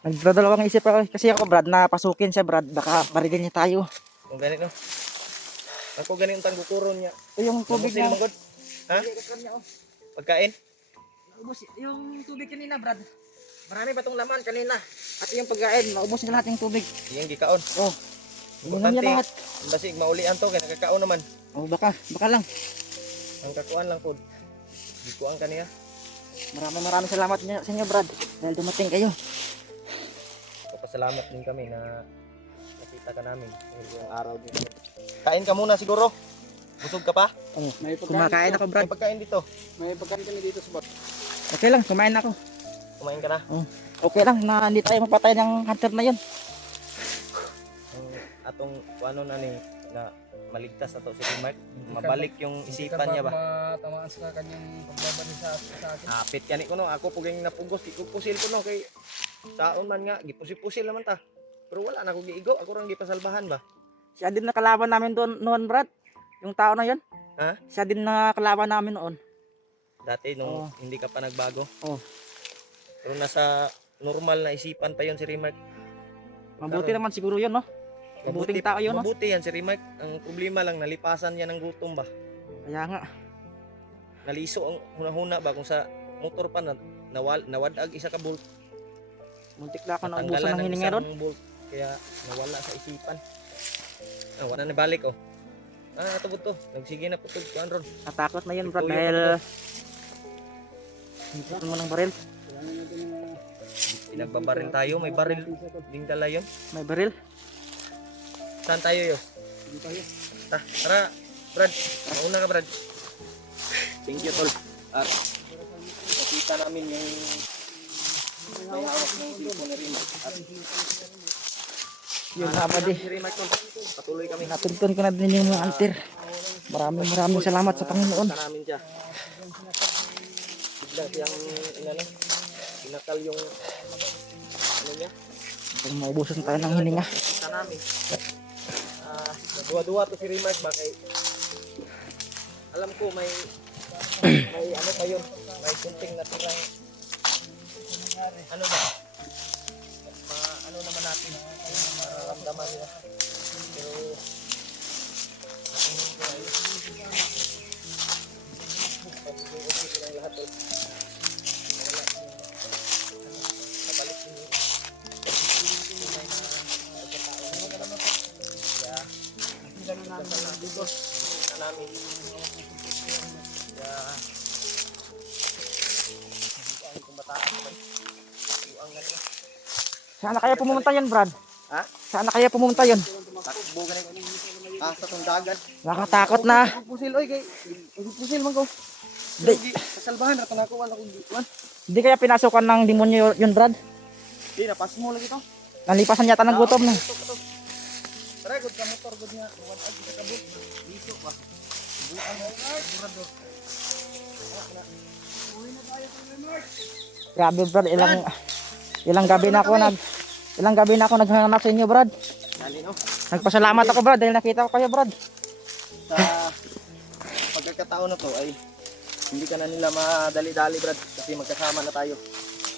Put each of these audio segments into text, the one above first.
Nagdadalawang isip ako kasi ako Brad na pasukin siya Brad. Baka barigan niya tayo. Kung ganito. Ako ganito ang gukuron niya. Ito yung tubig Mamusil na. magod. Ha? Pagkain? Ubus yung tubig kanina Brad. Marami pa tong laman kanina. At yung pagkain, maubos na lahat yung tubig. Iyang gikaon. Oh. Inunan niya lahat. Basig maulian to kaya nakakaon naman. Oh, baka lang. Ang kakuan lang pod. Gikuan kaniya. Maraming salamat niyo sa inyo Brad. Dahil dumating kayo. Pasalamat din kami na nakita ka namin yung araw dito. Kain ka muna siguro. Busog ka pa? Oh, kumakain ako Brad. May pagkain dito. May pagkain kami dito sa bot. Okay lang, kumain ako. Kumain ka na. Okay lang na hindi tayo mapatay ng hunter na yun. Ang atong ano na ni na maligtas na to si Mark. Mabalik yung isipan niya ba? Matamaan sa kanyang paglaban sa akin. Apit kani ko no. Ako puging napugos. Ikupusil ko no kay taon man nga. Gipusil-pusil naman ta. Pero wala na ko giigo. Ako rang gipasalbahan ba? Siya din nakalaban namin doon noon Brad. Yung tao na yun. Ha? Siya din nakalaban namin noon. Dati nung hindi ka pa nagbago. Oh. Pero nasa normal na isipan pa yon si Remark. Mabuti naman siguro yun no. Mabuting tao yun no. Mabuti yan si Remark. Ang problema lang nalipasan niya ng gutom ba. Kaya nga. Naliso ang huna-huna ba kung sa motor pa na nawadag isa ka bolt. Muntik na ako Tanggalan naubusan ng hininga ron. bolt kaya nawala sa isipan. Wala na balik oh. Natubod to. Nagsige na putod kuan ron. Natakot na yun Brad Tuyo dahil na higit mo ng baril. Kailangan natin na Pinagbabaril tayo, may baril ding dala yun. May baril. Saan tayo yun? hindi tayo. Tara, Brad. Mauna ka, Brad. Thank you, tol. At nakita namin yung may hawak ng tipo na rin. At Yun nga Brad eh. si Rimac, tol. Patuloy kami. Natuntun ko na din yung mga hunter. Maraming salamat sa Panginoon. Nakita namin siya. Bigla siyang pinakal yung ano niya. Kung maubusan tayo ng hininga. Nakita namin. Duwa-duwa to si Rimac ba kay alam ko may ano pa yun, may kunting natirang ano ba ano naman natin yung mararamdaman nila pero tingin ko ay pag-uusip ko ng lahat wala nabalik yung tunay na pagkatao kaya Ganun namin na dito. na namin kaya ang kumbataan naman ang ganito Saan na kaya pumunta yun Brad? ha? Saan na kaya pumunta yun? Takbo ganito sa tundagan Nakakatakot na. pusil oy kay pusil man ko Di, kasalbahan na panakuan ako giwan di kaya pinasukan ng demonyo yun Brad? di napas mo lagi to Nalipasan yata ng gutom na. tara gud ka motor gud nga wala agi sa kabut iso ba buang burador Grabe Brad, ilang gabi na ako naghanap sa inyo Brad. dali no Nagpasalamat ako Brad dahil nakita ko kayo Brad. sa pagkakataon na to ay hindi ka na nila madali-dali Brad kasi magkasama na tayo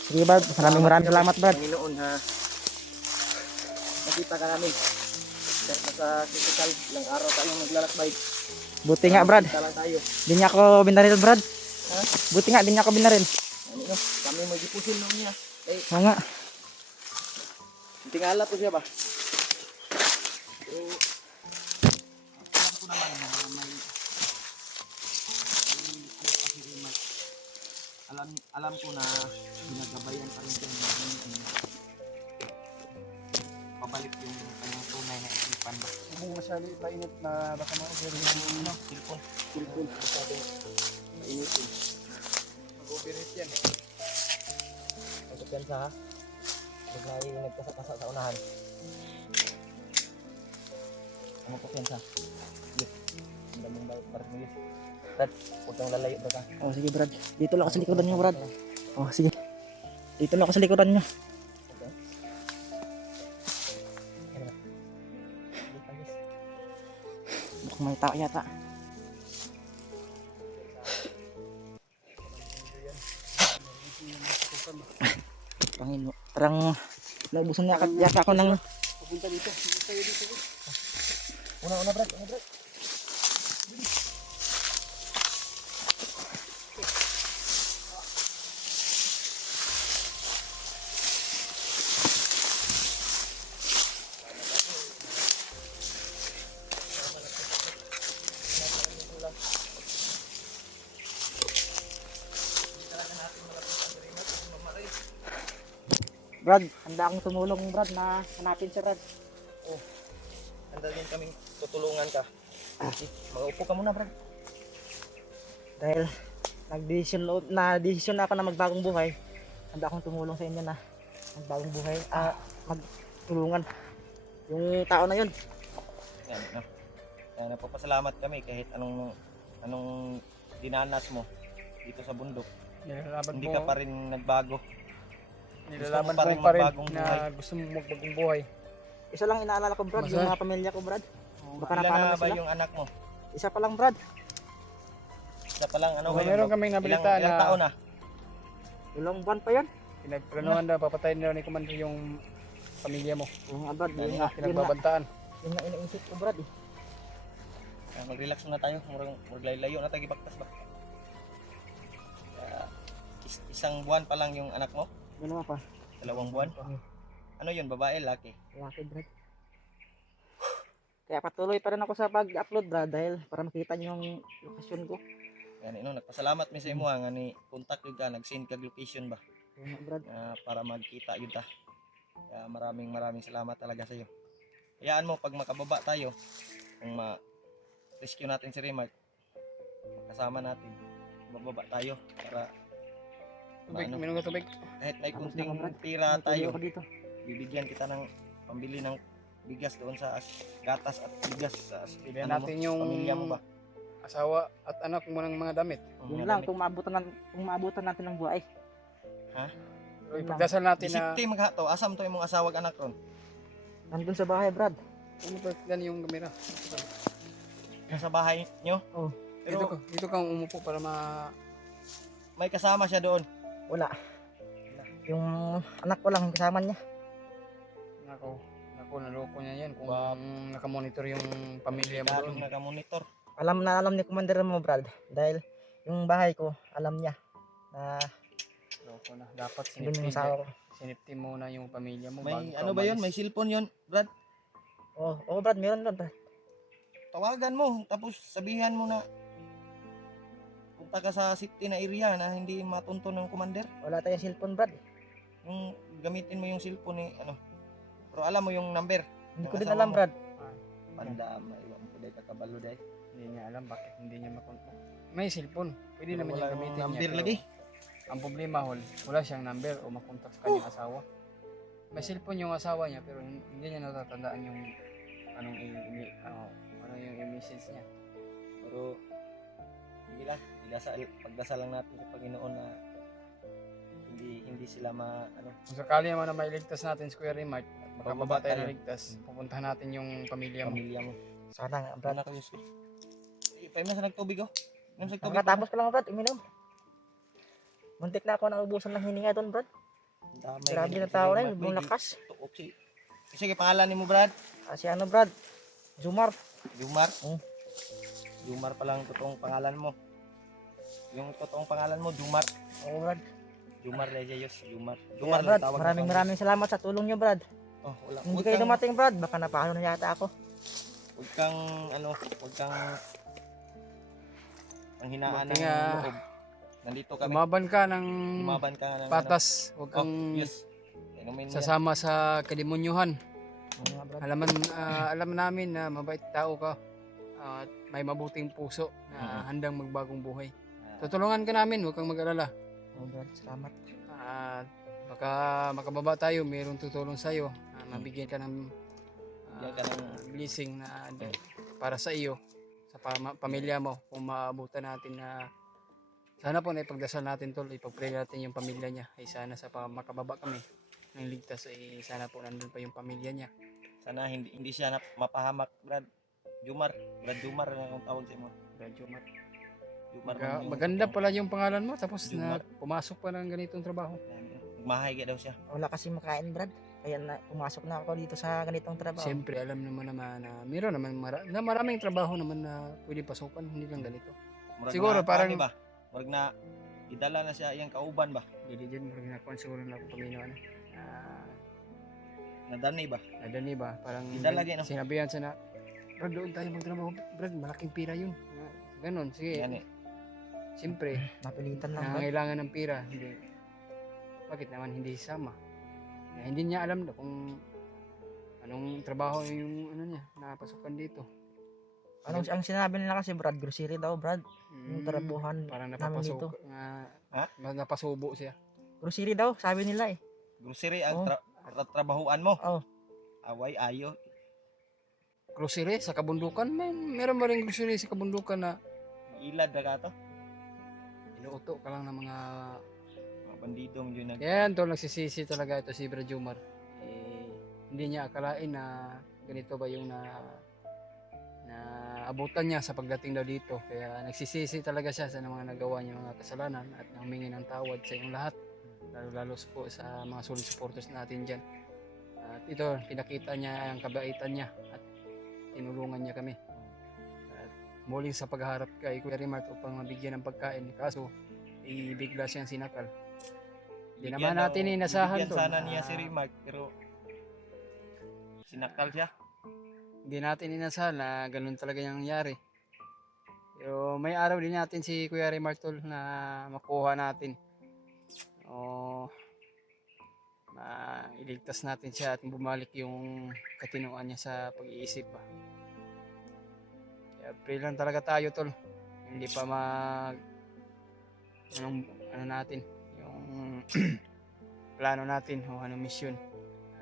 Sige Brad, maraming salamat Brad. Panginoon ha nakita ka namin kahit nasa critical ilang araw tayong naglalakbay Buti nga Brad, kita lang tayo di niya ako binaril Brad. ha Buti nga, di niya ako binaril. ano no kami mo gipusil noon niya ay Oo nga. tingala to siya ba so Alam ko naman na may alam ko na ginagabayan pa rin siya ng pabalik yung kanyang tunay na isipan ba kung masyado ipainit na baka ma-over yung silpon silpon. initin Mag-overheat yan. pagkakansa ha pag may nagkasa-kasa sa unahan ano po kansa ang daming barbilis Brad huwag kang lalayo bro ka Oh sige Brad, dito lang ako sa likodan niyo Brad. Oh sige, dito lang ako sa likodan niyo. Mukhang may tao yata. Panginoon, parang Naubusan na yata ako ng... Papunta dito. Dito tayo dito. Una, Brad. Una, Brad. Brad, handa akong tumulong Brad na hanapin si Brad. Handa din kaming tutulungan ka. Mag-upo ka muna, Brad. Dahil nag-desisyon na ako na magbagong buhay. Handa akong tumulong sa inyo na magbagong buhay. Magtulungan yung tao na yun. Yan, no? Kaya napapasalamat kami kahit anong dinanas mo dito sa bundok. Nilalaban Hindi mo. ka pa rin nagbago. Nilalaban Gusto mo pa rin mo pa rin magbagong na buhay. gusto mo magbagong buhay. Isa lang inaalala ko Brad, yung Masaya. mga pamilya ko Brad. Baka Ilan napano na na ba sila. yung anak mo? Isa pa lang Brad. Isa pa lang, ano Oh, ngayon? meron kaming nabalita ilang na taon na? Ilang buwan pa yan. pinagplanuhan na papatayin daw ni Commander yung pamilya mo. Oo nga Brad, Yan yun nga, nga Pinagbabantaan. yun nga iniisip ko Brad. Mag-relax muna tayo. Maglaylayo na tayo ipagtas ba? Isang buwan pa lang yung anak mo? Yun nga pa. 2 buwan? Ano yun, babae, laki? Laki Brad. Kaya patuloy pa rin ako sa pag-upload Brad dahil para makita niyo yung lokasyon ko. Yan, nagpasalamat mi sa imo nga ni contact yun ka, nag-send ka location ba? Oo nga Brad. Para magkita yun ta. Kaya maraming salamat talaga sa iyo. Hayaan mo pag makababa tayo, kung ma-rescue natin si Remark, kasama natin, bababa tayo para Tubig, Ano? minum ka tubig. kahit may Tapos kunting na ka, Brad. tira Tuloy tayo, ako dito. bibigyan kita ng pambili ng bigas doon sa gatas at bigas sa Bigyan ano mo, natin yung pamilya mo ba? asawa at anak mo ng mga damit. Yun Mga lang, damit. kung maabutan natin ng buhay. So, ipagdasal natin na Disipti maghato, asam to imong asawag anak ron. Nandun sa bahay Brad. ano ba yan yung kamera. Nasa bahay nyo. Dito Pero dito kang umupo para may kasama siya doon. Wala. Yung anak ko lang kasama niya. nako naloko niya yan kung Wow. nakamonitor yung pamilya mo Delikadong doon. nakamonitor. Alam ni Commander mo Brad. Dahil yung bahay ko, alam niya na Loko na. Dapat doon yung asawa ko. sinipti mo na yung pamilya mo May bago ka ano ba yun? umalis. May cellphone yun, Brad. Oo Brad, meron Brad. Tawagan mo, tapos sabihan mo na punta ka sa safety na area na hindi matunto ng commander. Wala tayong cellphone Brad. Yung gamitin mo yung cellphone ni ano. Pero alam mo yung number. Hindi ko Yung din asawa alam mo. Brad. Pandama, iwan ko dahil kakabalo dahil. Hindi niya alam bakit hindi niya makontak. May cellphone. Pwede Pero naman wala niya gamitin number niya. pero lagi. Ang problema wala siyang number o makontak sa kanyang asawa. May cellphone yung asawa niya pero hindi niya natatandaan yung ano yung message niya. Pero hindi lang, pagdasal lang natin sa Panginoon na hindi sila Kung sakali naman na mailigtas natin si Kuya Remark, makababa Bababa tayo tayo. na ligtas, pupuntahan natin yung pamilya mo. pamilya mo. Sana nga Brad. Wala kayo sa Ipay mo sa nagtubig oh. Inom sa tubig. Nakatapos ko lang Brad, uminom. Muntik na ako naubusan ng hininga doon Brad. Damay Grabe ganyan na si tao na Remark, yun, yung may lakas. tuok si. Sige, pangalan ni mo Brad? Si ano Brad? Zumar. Jumar? Oo. Jumar pa lang totoong pangalan mo. Yung totoong pangalan mo, Jumar. Oo Brad. Jumar Reyes, Jumar. Kaya, Jumar Brad, lang tawag maraming salamat sa tulong niyo Brad. Oh, wala. Hindi Huwag kayo kang- dumating Brad, baka napalo na yata ako. Huwag kang panghinaan Buti ng nga. loob. Nandito kami. Lumaban ka ng Lumaban ka ng patas, huwag Oh, kang yes. Inumin mo yan. sasama sa kalimunyuhan. Oo nga Brad. Alam namin na mabait tao ka at may mabuting puso na handang magbagong buhay. Tutulungan ka namin, huwag kang mag-alala. Oo Brad, salamat. At baka makababa tayo, mayroong tutulong sa iyo. Mabigyan ka ng Bigyan ka ng- blessing na para sa iyo, sa pamilya mo. Kung maabutan natin na sana po na ipagdasal natin tol, ipag-pray natin yung pamilya niya. Ay sana sa makababa kami ng ligtas ay sana po nandun pa yung pamilya niya. Sana hindi siya mapahamak, Brad. Jumar. Brad Jumar na ang tawag sa mo. Medyo Jumar man yung- maganda pala yung pangalan mo tapos na Jumar. pumasok pa ng ganitong trabaho. Magmahay ka daw siya. Wala kasi makain Brad. Kaya pumasok na ako dito sa ganitong trabaho. Siyempre, alam naman na meron naman maraming trabaho naman na pwede pasukan, hindi lang ganito. Murag Siguro, na, parang- ano ba? Murag na idala na siya iyang kauban ba? Hindi dyan, marami nakuha siguro na Panginoon. Nadani ba? Nadani ba? Parang Idalagay, no? sinabihan siya na, Brad, doon tayo magtrabaho. Brad, malaking pira yun. Ganon, sige. Yan eh. Siyempre, Napilitan lang, Brad. nangangailangan ng pira. Hindi. Bakit naman hindi sama? Hindi niya alam na kung anong trabaho yung ano niya, napasukan dito. Ang sinabi nila kasi, Brad, grocery daw, Brad. Yung trabuhan Parang namin dito. napasubo siya. Grocery daw, sabi nila eh. Grocery ang Oh. trabahuan mo. Oh. Away ayo. Grocery sa kabundukan, meron ba rin grocery sa kabundukan na Ilad na ka to. inuuto ka lang ng mga... Mga bandidong yun nag... Yan, tol, nagsisisi talaga ito si Brad Jumar. Hindi niya akalain na ganito ba yung na abutan niya sa pagdating daw dito. Kaya nagsisisi talaga siya sa mga nagawa niya mga kasalanan at humingi ng tawad sa inyong lahat. Lalo po sa mga solid supporters natin dyan. At ito, pinakita niya ang kabaitan niya at tinulungan niya kami. At muling sa pagharap kay Kuya Rimart upang mabigyan ng pagkain. Kaso, ibigla siyang sinakal. Hindi naman natin inasahan to. to. Sana niya si Remark pero sinakal siya. Hindi natin inasahan na ganun talaga yung nangyari. Pero may araw din natin si Kuya Rimart tol na makuha natin. O iligtas natin siya at bumalik yung katinuan niya sa pag-iisip pa. Kaya pray lang talaga tayo tol. Hindi pa ano natin yung plano natin o anong mission.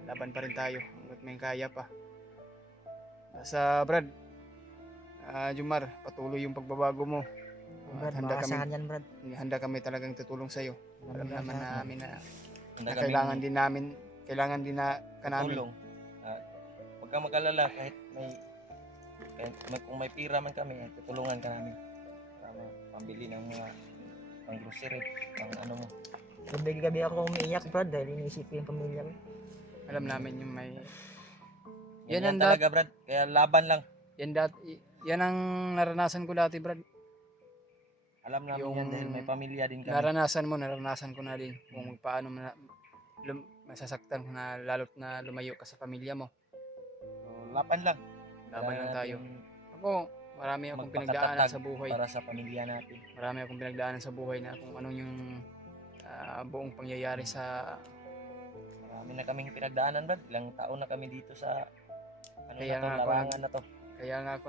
Laban pa rin tayo hanggat may kaya pa. Sa Brad, Jumar, patuloy yung pagbabago mo. Brad, At handa kami talagang tutulong sa iyo. Alam naman namin na Handa kailangan din namin namin. tulong. Huwag kang mag-alala kahit kung may pira man kami, tutulungan ka namin para pambili ng mga pang grocery, pang ano mo. Gabi-gabi ako umiiyak, Brad, dahil iniisip ko yung pamilya ko. Alam namin yung may Yan ang talaga, Brad. Kaya laban lang. yan ang naranasan ko dati, Brad. Alam namin Yung yan dahil may pamilya din kami. Naranasan ko na din kung paano masasaktan na lalo't na lumayo ka sa pamilya mo. So, laban lang. Laban lang tayo. Natin Ako, marami akong magpakatatag pinagdaanan sa buhay. para sa pamilya natin. Marami akong pinagdaanan sa buhay na kung anong yung buong pangyayari sa... Marami na kaming pinagdaanan, Brad. Ilang taon na kami dito sa Kaya nga ako larangan na to. Kaya nga ako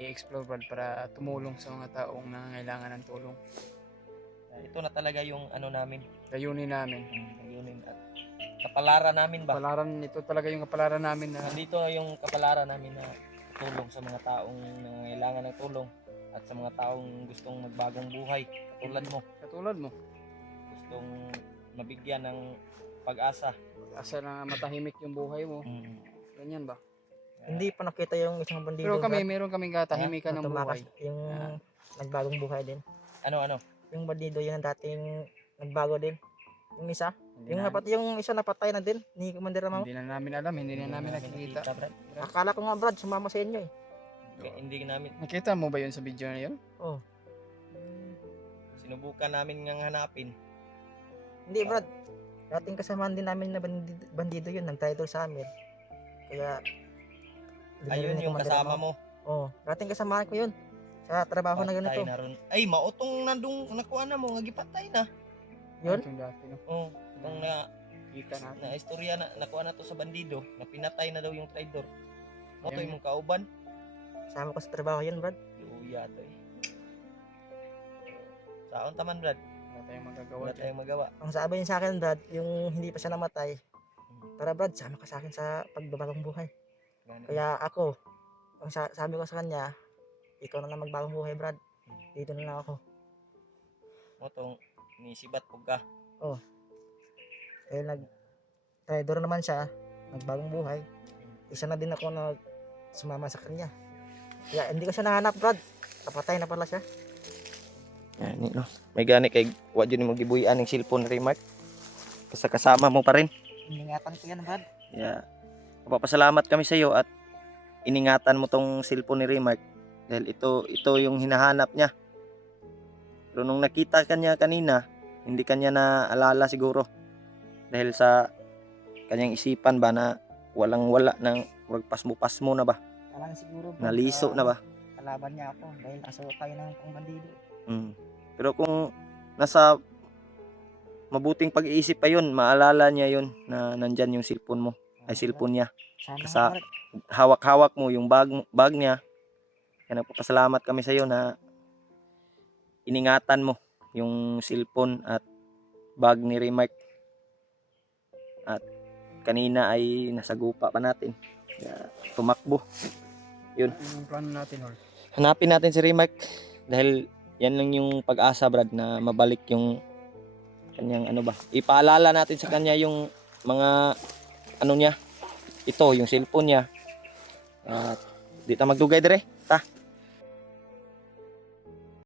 i-explore, Brad, para tumulong sa mga taong nangangailangan ng tulong. Ito na talaga yung ano namin. Layunin namin. Layunin at kapalaran namin ba? Ito talaga yung kapalaran namin na Nandito yung kapalaran namin na tulong sa mga taong nangangailangan ng tulong at sa mga taong gustong magbagong buhay katulad mo. gustong mabigyan ng pag-asa. Asa na matahimik yung buhay mo. Ganyan ba? Hindi pa nakita yung isang bandido. Pero meron kaming katahimikan ng buhay. Yung nagbagong buhay din. Ano? Yung bandido yun ang dating nagbago din. Yung isa. Yung isa napatay na din ni Commander Ramao. Hindi na namin alam, hindi na namin nakikita. Brad. Akala ko nga, Brad, sumama sa inyo eh. Hindi namin Nakita mo ba yun sa video na yun? Oh. sinubukan namin ngang hanapin. Hindi, Brad. Dating kasamaan din namin na bandido yun. Nag-title sa amin. Kaya... Ayun yung kasama mo. Oh, dating kasamaan ko yun. Sa trabaho na ganito. Patay na ron. Ay, mautong nandung nakuha na mo, nga gipatay na. Yun? Itong dati, no? Oh, itong Kita natin. na istorya na nakuha na to sa bandido, na pinatay na daw yung traidor. Mo to Ayun. yung kauban. Sama ko sa trabaho yun, Brad. Luya to eh. Saon taman, Brad. Wala tayong magagawa Wala dyan. tayong magawa. Ang sabi niya sa akin, Brad, yung hindi pa siya namatay. Tara, Brad, sama ka sa akin sa pagbabagong buhay. Ganun. Kaya ako, ang sabi ko sa kanya, ikaw na lang magbagong buhay, Brad. Dito na lang ako. Mo tong nisibat pug ka. Eh, nag-trader naman siya, nagbagong buhay. Isa na din ako na sumama sa kanya. Kaya hindi ko siya nahanap, Brad. Kapatay na pala siya. Yan, no. May gani kay wa jud mo gibuyan ning cellphone, Remark. Kasama mo pa rin. Iningatan ko yan, Brad. Kaya papasalamat kami sa iyo at iningatan mo tong cellphone ni Remark dahil ito yung hinahanap niya. Pero nung nakita kanya kanina, hindi kanya naalala siguro dahil sa kanyang isipan ba na walang-wala nang pasmo-pasmo na ba, Alam siguro, Brad, naliso na ba. kalaban niya ako dahil aso tayo ng pangbandido. Pero kung nasa mabuting pag-iisip pa yun, maalala niya yun na nandyan yung cellphone mo, ay cellphone niya. Sana Sa- nga, Brad. Hawak-hawak mo yung bag niya. Kaya nagpapasalamat kami sa iyo na iningatan mo yung cellphone at bag ni Remark. At kanina ay nasagupa pa natin. Kaya tumakbo. Yung plano natin, Lord. Hanapin natin si Remark dahil yan lang yung pag-asa, Brad, na mabalik yung kanyang ano ba. Ipaalala natin sa kanya yung mga ano niya. Ito, yung cellphone niya. At di ta magdugay dire. Ta.